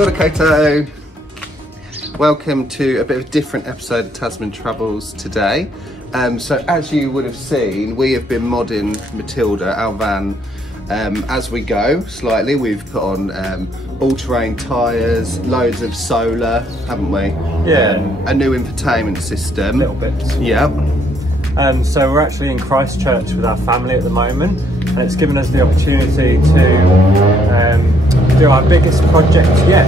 Kia ora koutou. Welcome to a bit of a different episode of Tasman Travels today. So as you would have seen, we have been modding Matilda, our van, as we go slightly. We've put on all-terrain tyres, loads of solar, haven't we? Yeah. A new infotainment system. Little bits. Yeah. So we're actually in Christchurch with our family at the moment, and it's given us the opportunity to do our biggest project yet.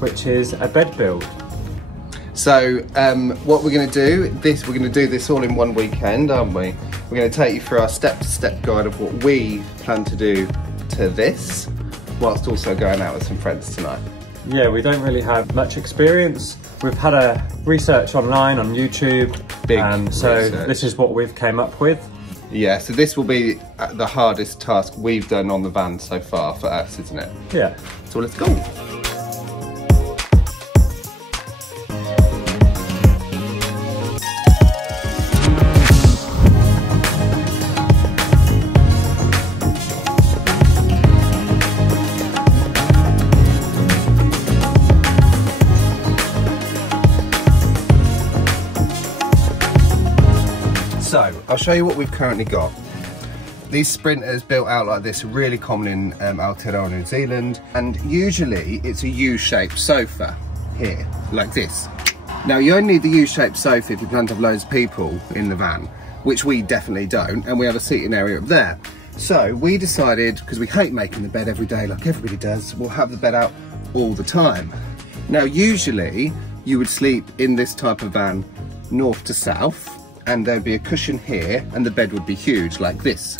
Which is a bed build. So what we're going to do, we're going to do this all in one weekend, aren't we? We're going to take you through our step-to-step guide of what we plan to do to this, whilst also going out with some friends tonight. Yeah, we don't really have much experience. We've had a research online on YouTube, so research. This is what we've came up with. Yeah, so this will be the hardest task we've done on the van so far for us, isn't it? Yeah. So let's go. So, I'll show you what we've currently got. These sprinters built out like this are really common in Aotearoa, New Zealand, and usually it's a U-shaped sofa here, like this. Now you only need the U-shaped sofa if you plan to have loads of people in the van, which we definitely don't, and we have a seating area up there. So we decided, because we hate making the bed every day like everybody does, we'll have the bed out all the time. Now usually you would sleep in this type of van north to south, and there'd be a cushion here and the bed would be huge like this.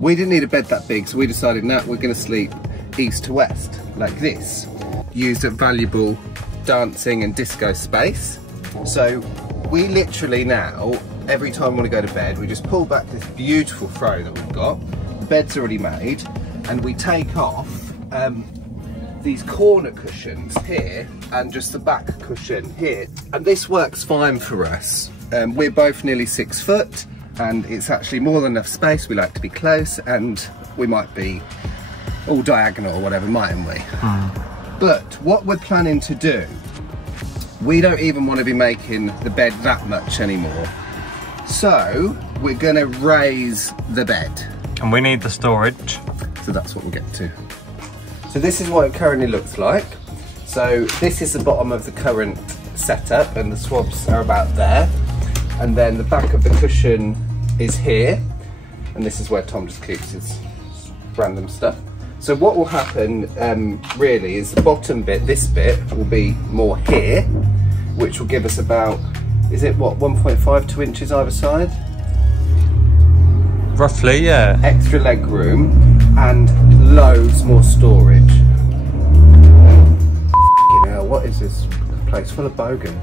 We didn't need a bed that big, so we decided now we're going to sleep east to west like this. Used a valuable dancing and disco space. So we literally now, every time we want to go to bed, we just pull back this beautiful throw that we've got. The bed's already made, and we take off these corner cushions here and just the back cushion here. And this works fine for us. We're both nearly 6 foot, and it's actually more than enough space. We like to be close, and we might be all diagonal or whatever, mightn't we? But what we're planning to do, we don't even want to be making the bed that much anymore. So we're going to raise the bed. And we need the storage. So that's what we'll get to. So this is what it currently looks like. So this is the bottom of the current setup, and the swabs are about there. And then the back of the cushion is here, and this is where Tom just keeps his random stuff. So what will happen really is the bottom bit, this bit, will be more here, which will give us about, is it what, 1.5, 2 inches either side? Roughly, yeah. Extra leg room and loads more storage. Fucking hell, what is this place full of bogans?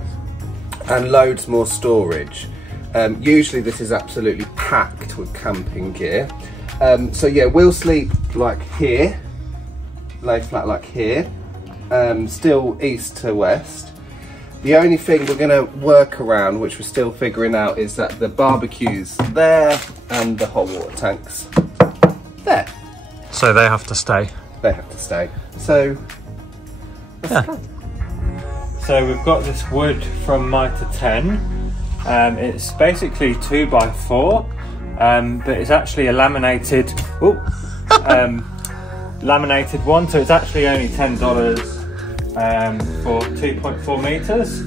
And loads more storage. Usually this is absolutely packed with camping gear. So yeah, we'll sleep like here, lay flat like here, still east to west. The only thing we're going to work around, which we're still figuring out, is that the barbecue's there and the hot water tanks there. So they have to stay. They have to stay. So let's go. So we've got this wood from Mitre 10. It's basically 2x4, but it's actually a laminated, laminated one. So it's actually only $10 for 2.4 meters.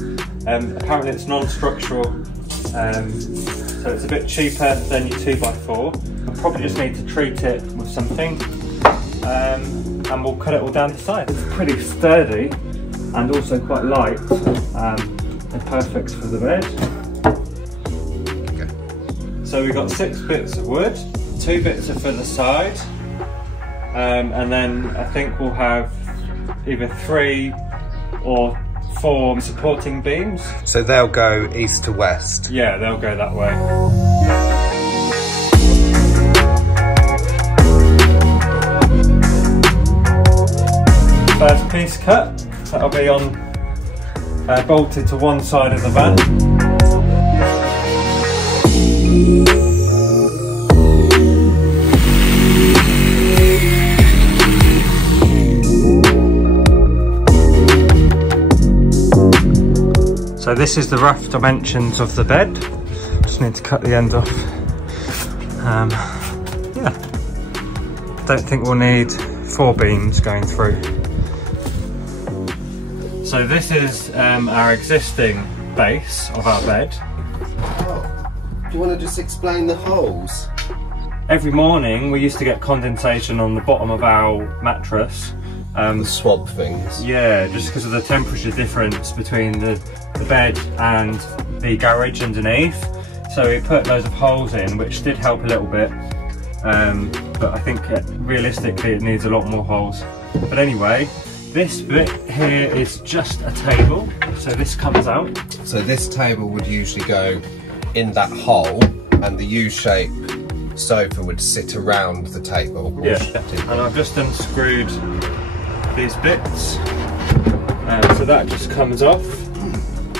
Apparently it's non-structural, so it's a bit cheaper than your 2x4. We'll probably just need to treat it with something, and we'll cut it all down the side. It's pretty sturdy and also quite light, and perfect for the bed. Okay. So we've got 6 bits of wood, 2 bits are for the side, and then I think we'll have either 3 or 4 supporting beams. So they'll go east to west? Yeah, they'll go that way. First piece cut, that'll be on bolted to one side of the van. So this is the rough dimensions of the bed. Just need to cut the end off. Yeah, don't think we'll need 4 beams going through. So this is our existing base of our bed. Oh, do you want to just explain the holes? Every morning we used to get condensation on the bottom of our mattress. The swab things. Yeah, just because of the temperature difference between the bed and the garage underneath. So we put loads of holes in, which did help a little bit. But I think realistically it needs a lot more holes. But anyway, this bit here is just a table. So this comes out. So this table would usually go in that hole, and the U-shape sofa would sit around the table. Yeah, and I've just unscrewed these bits. So that just comes off.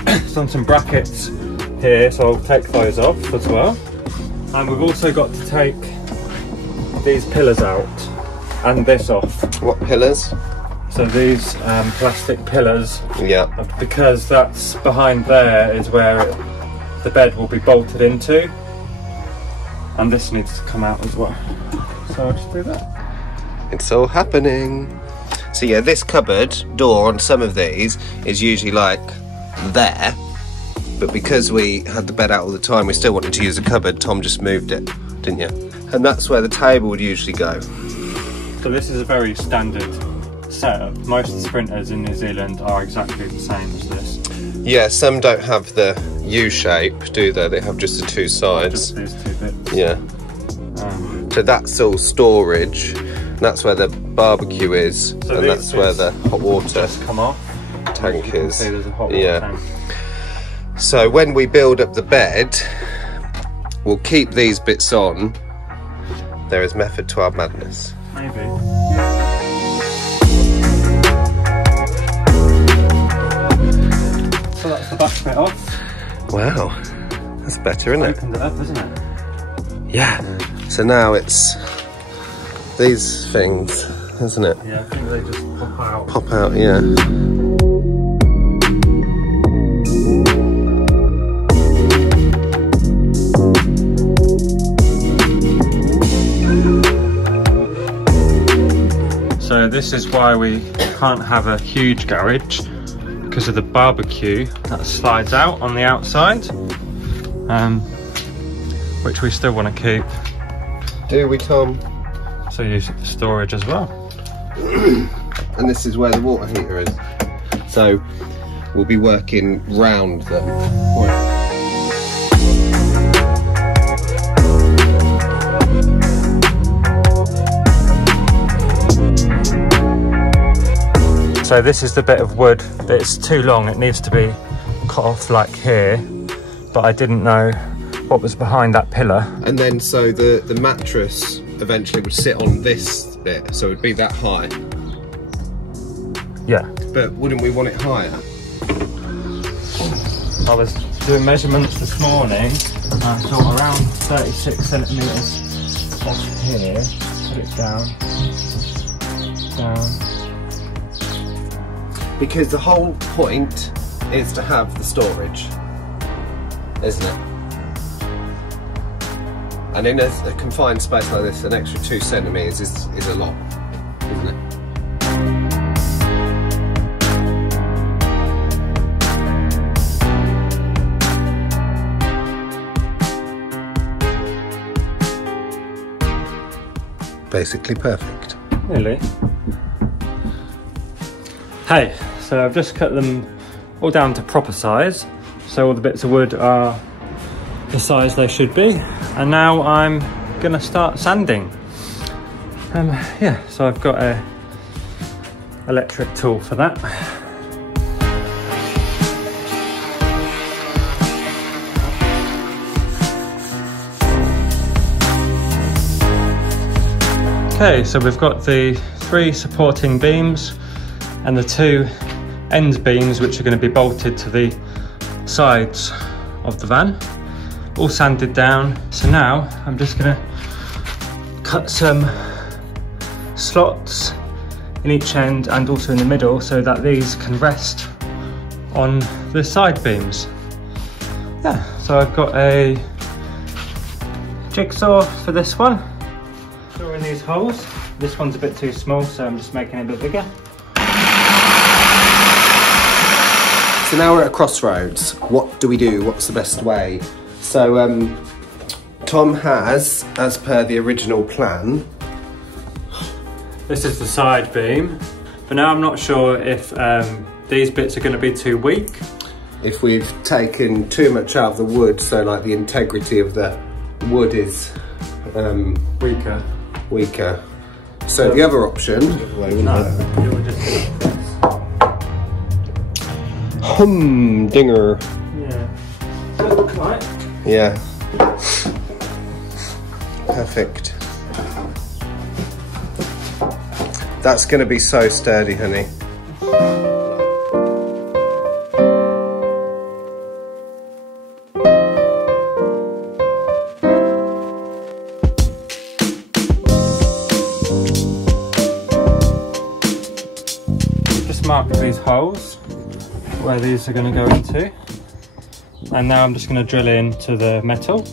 There's some brackets here, so I'll take those off as well. And we've also got to take these pillars out and this off. What pillars? So these plastic pillars. Yeah. Because that's behind there is where the bed will be bolted into. And this needs to come out as well. So I'll just do that. It's all happening. So yeah, this cupboard door on some of these is usually like there, but because we had the bed out all the time, we still wanted to use a cupboard. Tom just moved it, didn't you? And that's where the table would usually go. So this is a very standard setup. Most sprinters in New Zealand are exactly the same as this. Yeah, some don't have the U shape, do they? They have just the 2 sides. Just these 2 bits. Yeah. So that's all storage. That's where the barbecue is, so and that's where the hot water just come off. Tank is. See, there's a hot water tank. So when we build up the bed, we'll keep these bits on. There is method to our madness. Maybe. So that's the back bit off. Wow, that's better, isn't it? Opened it up, isn't it? Yeah. So now it's these things, isn't it? Yeah, I think they just pop out. Pop out, yeah. So this is why we can't have a huge garage, because of the barbecue that slides out on the outside, which we still want to keep. Do we, Tom? So use it for storage as well. And this is where the water heater is. So we'll be working round them. So this is the bit of wood that's too long. It needs to be cut off like here, but I didn't know what was behind that pillar. And then so the mattress eventually would sit on this bit, so it would be that high. Yeah. But wouldn't we want it higher? I was doing measurements this morning, and I thought around 36 centimetres off here. Put it down. Because the whole point is to have the storage, isn't it? And in a confined space like this, an extra 2 centimetres is a lot, isn't it? Basically perfect. Really? Hey, so I've just cut them all down to proper size. So all the bits of wood are the size they should be. And now I'm gonna start sanding. Yeah, so I've got a electric tool for that. Okay, so we've got the 3 supporting beams and the 2 end beams which are going to be bolted to the sides of the van, all sanded down. So now I'm just going to cut some slots in each end and also in the middle so that these can rest on the side beams. Yeah, so I've got a jigsaw for this one. Draw in these holes. This one's a bit too small, so I'm just making it a bit bigger. So now we're at a crossroads. What do we do? What's the best way? So Tom has, as per the original plan, this is the side beam. But now I'm not sure if these bits are going to be too weak. If we've taken too much out of the wood, so like the integrity of the wood is weaker. So the other option, humdinger. Yeah. Look like. Yeah. Perfect. That's going to be so sturdy, honey. Just marked these holes where these are going to go into, and now I'm just going to drill into the metal.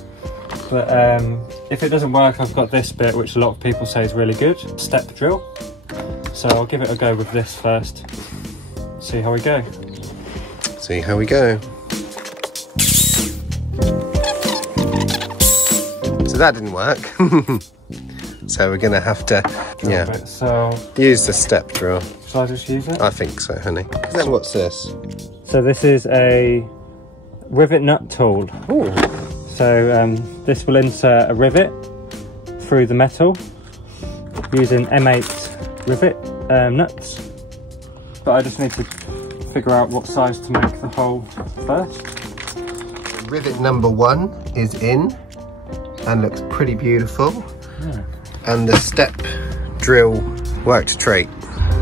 But if it doesn't work, I've got this bit which a lot of people say is really good, step drill. So I'll give it a go with this first. See how we go. See how we go. So that didn't work. So we're gonna have to, So use the step drill. Shall I just use it? I think so, honey. Then what's this? So this is a rivet nut tool. Ooh. So this will insert a rivet through the metal using M8 rivet nuts. But I just need to figure out what size to make the hole first. Rivet number 1 is in and looks pretty beautiful. Yeah. And the step drill worked a treat.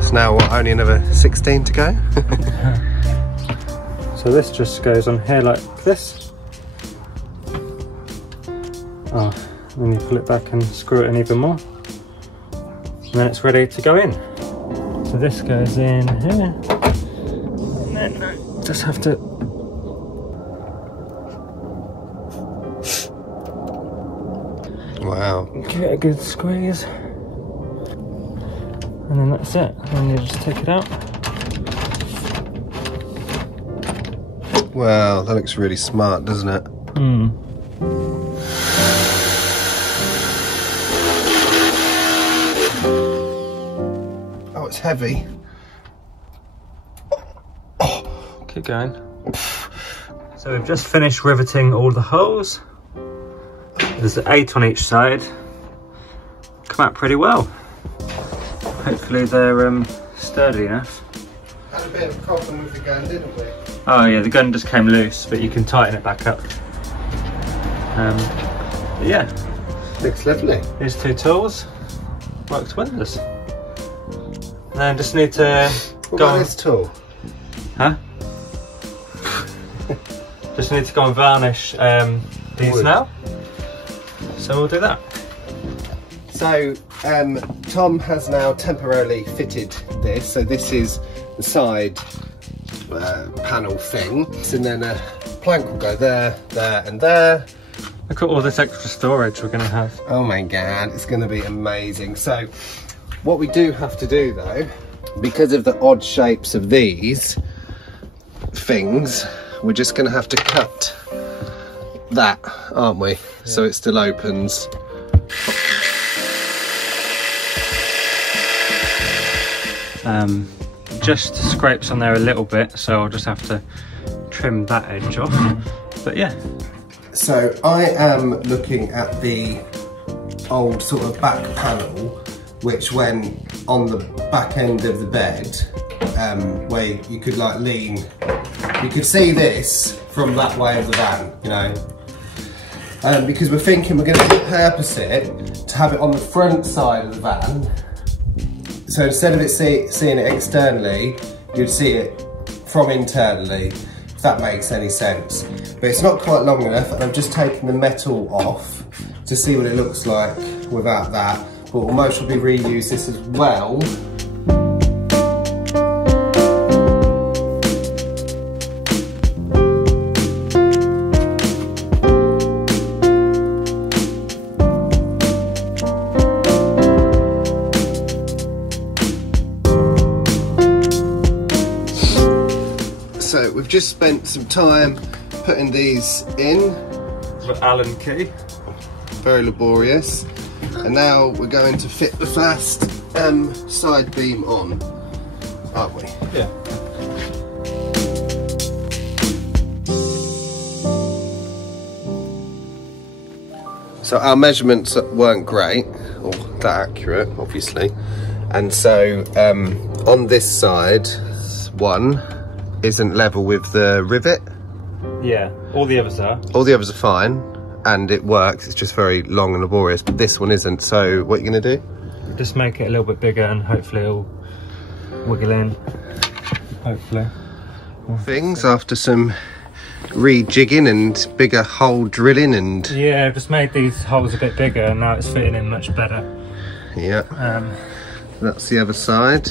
So now what, only another 16 to go? So this just goes on here like this. Oh, then you pull it back and screw it in even more. And then it's ready to go in. So this goes in here. And then just have to Wow. give it a good squeeze. And then that's it. And then you just take it out. Wow, that looks really smart, doesn't it? Hmm. Oh, it's heavy. Keep going. So we've just finished riveting all the holes. There's 8 on each side. Come out pretty well. Hopefully they're sturdy enough. Had a bit of a problem with the gun, didn't we? Oh yeah, the gun just came loose, but you can tighten it back up. Yeah. Looks lovely. These 2 tools worked wonders. Then just need to What go about on. this tool? Huh? Just need to go and varnish these Wood. now. So we'll do that. So Tom has now temporarily fitted this. So this is the side panel thing. And then a plank will go there, there and there. Look at all this extra storage we're going to have. Oh my God, it's going to be amazing. So what we do have to do though, because of the odd shapes of these things, we're just going to have to cut that, aren't we? Yeah. So it still opens. Just scrapes on there a little bit, so I'll just have to trim that edge off. But yeah. So I am looking at the old sort of back panel, which went on the back end of the bed, where you could like lean. You could see this from that way of the van, you know. Because we're thinking we're going to repurpose it to have it on the front side of the van. So instead of it seeing it externally, you'd see it from internally, if that makes any sense. But it's not quite long enough, and I've just taken the metal off to see what it looks like without that. But we'll most probably reuse this as well. we've just spent some time putting these in. The Allen key. Very laborious. And now we're going to fit the first side beam on, aren't we? Yeah. So our measurements weren't great, or that accurate, obviously. And so on this side, one isn't level with the rivet. Yeah, all the others are. All the others are fine, and it works. It's just very long and laborious, but this one isn't. So what are you gonna do? Just make it a little bit bigger and hopefully it'll wiggle in. Hopefully. Things after some rejigging and bigger hole drilling and... Yeah, I've just made these holes a bit bigger and now it's fitting in much better. Yeah. That's the other side.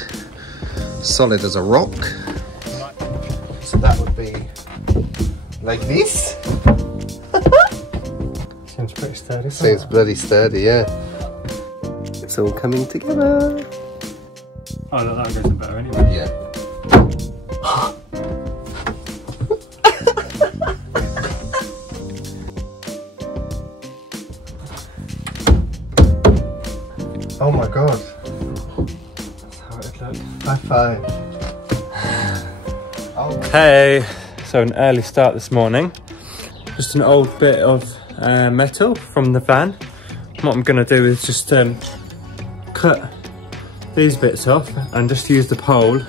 Solid as a rock. So that would be like this. Seems pretty sturdy. Seems bloody sturdy, yeah. It's all coming together. Oh, that goes in better anyway. Yeah. Oh my god. That's how it looks. High five. Oh. Hey, so an early start this morning. Just an old bit of metal from the van. What I'm going to do is just cut these bits off and just use the pole.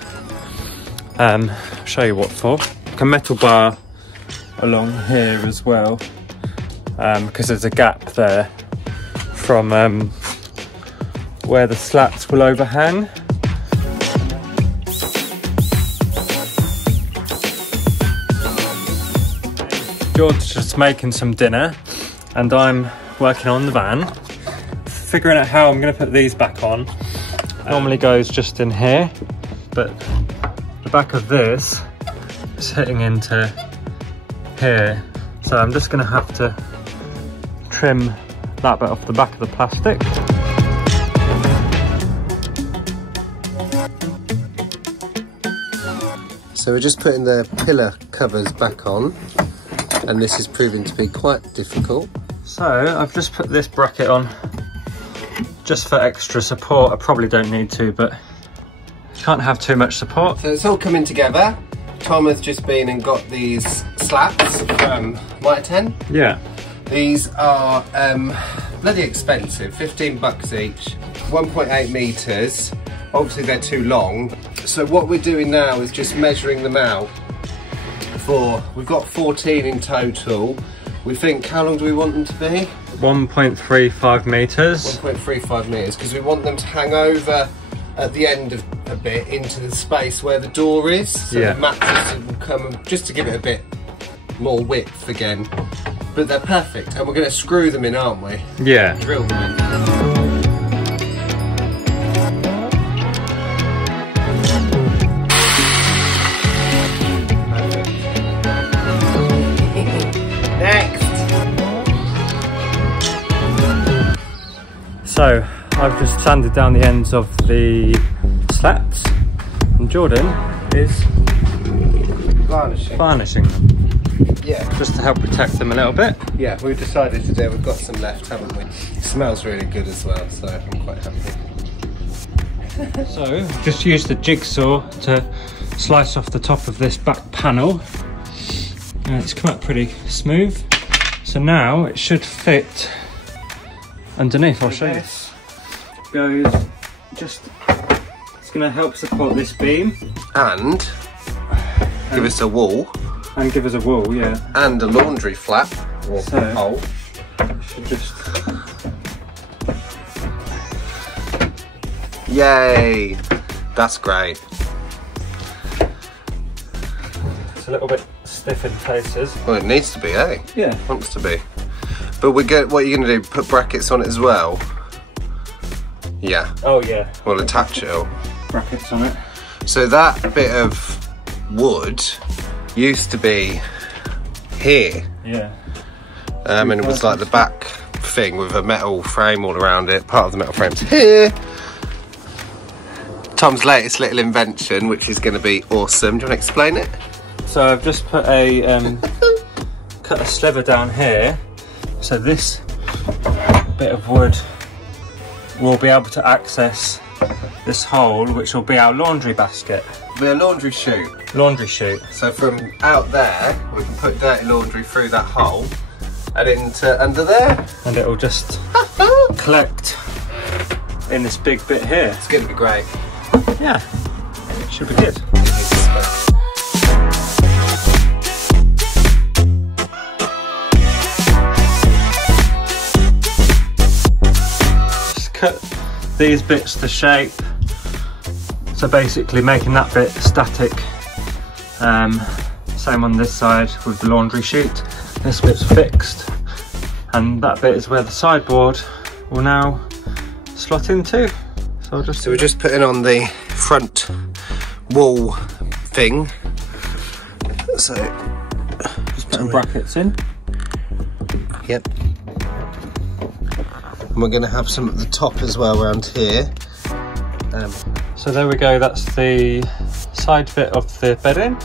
Show you what for. Like a metal bar along here as well, because there's a gap there from where the slats will overhang. George's just making some dinner and I'm working on the van, figuring out how I'm going to put these back on. Normally goes just in here, but the back of this is hitting into here, so I'm just going to have to trim that bit off the back of the plastic. So we're just putting the pillar covers back on, and this is proving to be quite difficult. So I've just put this bracket on just for extra support. I probably don't need to, but you can't have too much support. So it's all coming together. Tom has just been and got these slats from Mitre 10. Yeah. These are bloody expensive, 15 bucks each, 1.8 meters. Obviously they're too long. So what we're doing now is just measuring them out we've got 14 in total. We think, how long do we want them to be? 1.35 meters. 1.35 meters, because we want them to hang over at the end of a bit into the space where the door is. So yeah. The mattress will come, just to give it a bit more width again. But they're perfect, and we're going to screw them in, aren't we? Yeah. Drill them in. So I've just sanded down the ends of the slats and Jordan is varnishing them. Yeah. Just to help protect them a little bit. Yeah, we've decided to do, we've got some left, haven't we? It smells really good as well, so I'm quite happy. So just use the jigsaw to slice off the top of this back panel. And it's come out pretty smooth. So now it should fit underneath. I'll show you. This goes just, it's going to help support this beam And give us a wall. And give us a wall, yeah. And a laundry flap or hole. Should just... Yay! That's great. It's a little bit stiff in places. Well, it needs to be, eh? Yeah. It wants to be. But what are you going to do? Put brackets on it as well? Yeah. Oh yeah. We'll attach it all. Brackets on it. So that bit of wood used to be here. Yeah. And it was like the back thing with a metal frame all around it. Part of the metal frame's here. Tom's latest little invention, which is going to be awesome. Do you want to explain it? So I've just put a cut a sliver down here, so this bit of wood will be able to access this hole, which will be our laundry basket. Be a laundry chute. Laundry chute. So from out there, we can put dirty laundry through that hole and into under there. And it will just collect in this big bit here. It's going to be great. Yeah, should be good. Just cut these bits to shape. So basically making that bit static. Same on this side with the laundry chute. This bit's fixed, and that bit is where the sideboard will now slot into. So we're just putting on the front wall thing. So just putting brackets in. Yep. And we're going to have some at the top as well around here. So there we go, that's the side bit of the bedding.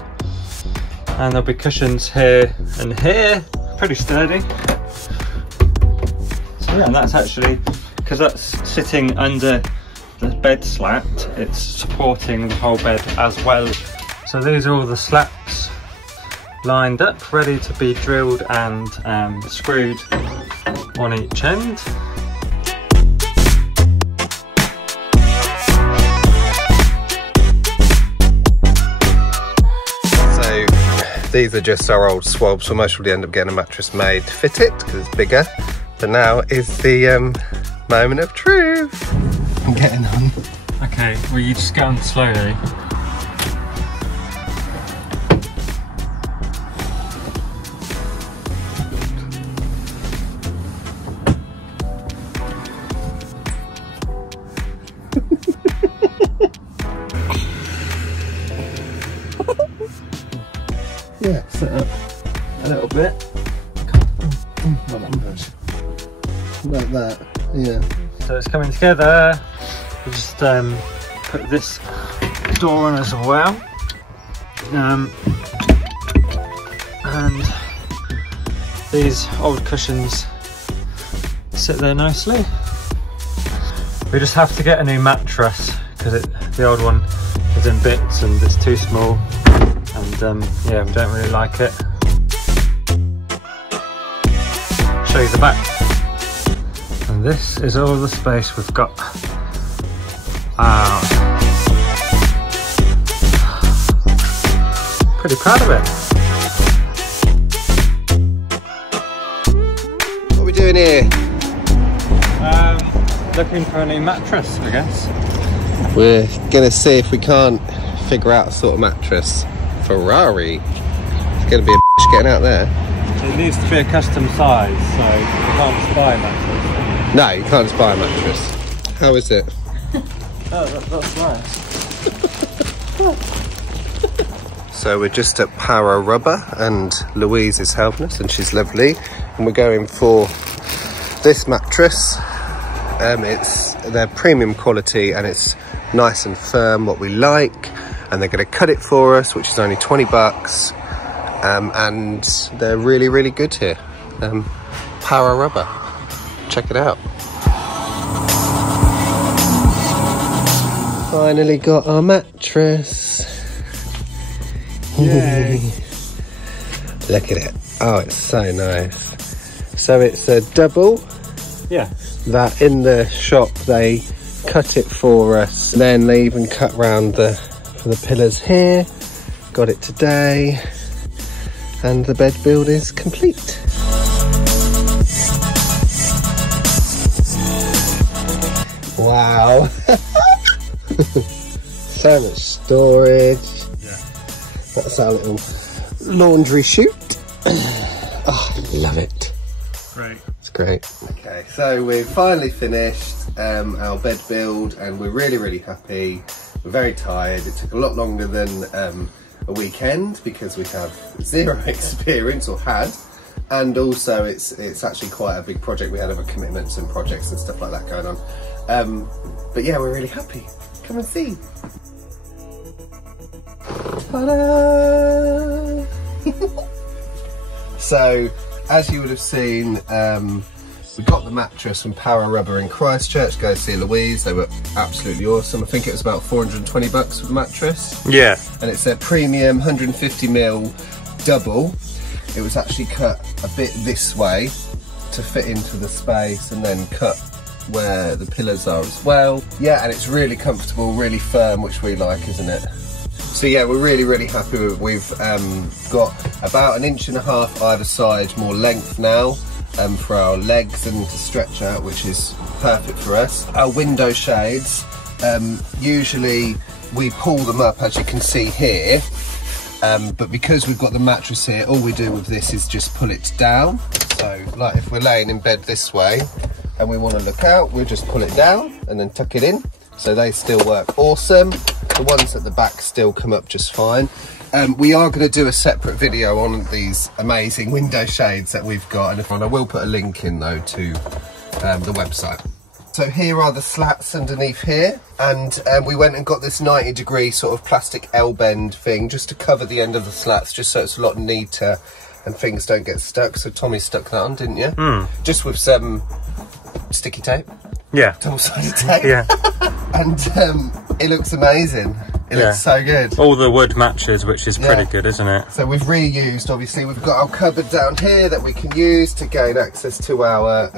And there'll be cushions here and here, pretty sturdy. So yeah, and that's actually, because that's sitting under the bed slat, it's supporting the whole bed as well. So these are all the slats lined up, ready to be drilled and screwed on each end. These are just our old swabs. We'll most probably end up getting a mattress made to fit it because it's bigger. But now is the moment of truth. I'm getting on. Okay, well you just get on slowly. Yeah, Set up a little bit. Like that, yeah. So it's coming together. We'll just put this door on as well. And these old cushions sit there nicely. We just have to get a new mattress because the old one is in bits and it's too small. And yeah, we don't really like it. Show you the back. And this is all the space we've got. Wow. Pretty proud of it. What are we doing here? Looking for a new mattress, I guess. We're gonna see if we can't figure out a sort of mattress. Ferrari. It's gonna be a bitch getting out there. It needs to be a custom size, so you can't just buy a mattress. No, you can't just buy a mattress. How is it? Oh, that's nice. So we're just at Para Rubber and Louise is helping us and she's lovely. And we're going for this mattress. It's their premium quality and it's nice and firm, what we like. And they're going to cut it for us, which is only 20 bucks. And they're really, really good here. Para Rubber. Check it out. Finally got our mattress. Yay. Look at it. Oh, it's so nice. So it's a double. Yeah. That in the shop they cut it for us. Then they even cut round for the pillars here. Got it today. And the bed build is complete. Wow. So much storage. Yeah. That's our little laundry chute. Oh, I love it. Great. It's great. Okay, so we've finally finished our bed build and we're really, really happy. We're very tired. It took a lot longer than a weekend because we have zero experience or had. And also it's actually quite a big project. We had other commitments and projects and stuff like that going on. But yeah, we're really happy. Come and see. Ta-da! So, as you would have seen, we got the mattress from Power Rubber in Christchurch. Go see Louise, they were absolutely awesome. I think it was about 420 bucks for the mattress. Yeah. And it's a premium 150mm double. It was actually cut a bit this way to fit into the space, and then cut where the pillars are as well. Yeah, and it's really comfortable, really firm, which we like, isn't it? So yeah, we're really happy with it. We've got about 1.5 inches either side more length now for our legs and to stretch out, which is perfect for us. Our window shades, usually we pull them up, as you can see here, but because we've got the mattress here, all we do with this is just pull it down. So like if we're laying in bed this way and we want to look out, we'll just pull it down and then tuck it in. So they still work awesome. The ones at the back still come up just fine. We are going to do a separate video on these amazing window shades that we've got, and I will put a link in though to the website. So here are the slats underneath here, and we went and got this 90-degree sort of plastic L-bend thing just to cover the end of the slats, just so it's a lot neater and things don't get stuck. So Tommy stuck that on, didn't you? Just with some sticky tape. Yeah. Double-sided tape. Yeah. And it looks amazing. It looks so good. All the wood matches, which is pretty good, isn't it? So we've reused, obviously, we've got our cupboard down here that we can use to gain access to our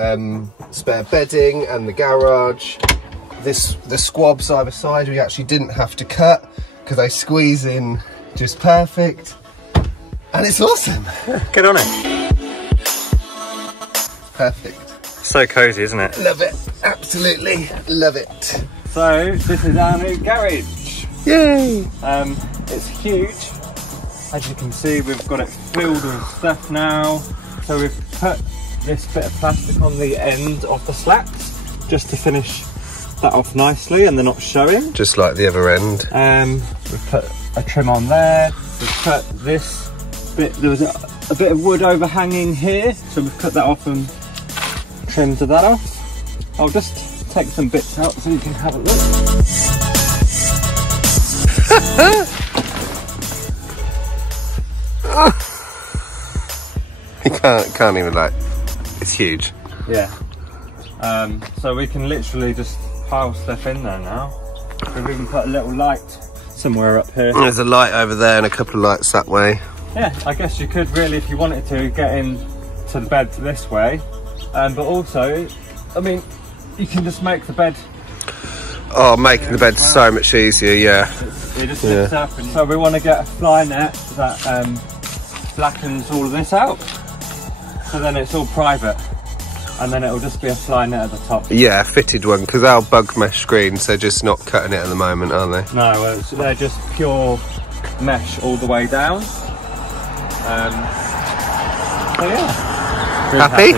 spare bedding, and the garage. The squabs either side we actually didn't have to cut because they squeeze in just perfect. And it's awesome. Yeah, get on it. Perfect. So cosy, isn't it? Love it. Absolutely love it. So this is our new garage. Yay! It's huge. As you can see, we've got it filled with stuff now. So we've put this bit of plastic on the end of the slats just to finish that off nicely and they're not showing. Just like the other end. We've put a trim on there. We've cut this bit. There was a bit of wood overhanging here, so we've cut that off and trimmed that off. I'll just take some bits out so you can have a look. You can't even, like, it's huge. Yeah. So we can literally just pile stuff in there now. We've even put a little light somewhere up here. There's a light over there and a couple of lights that way. Yeah, I guess you could really, if you wanted to, get in to the bed this way. But also, I mean, you can just make the bed. Oh, making the bed so much easier, yeah. It just lifts up. And so we want to get a fly net that blackens all of this out. So then it's all private. And then it'll just be a fly net at the top. Yeah, a fitted one, because our bug mesh screens, they're just not cutting it at the moment, are they? No, they're just pure mesh all the way down. So yeah. Happy?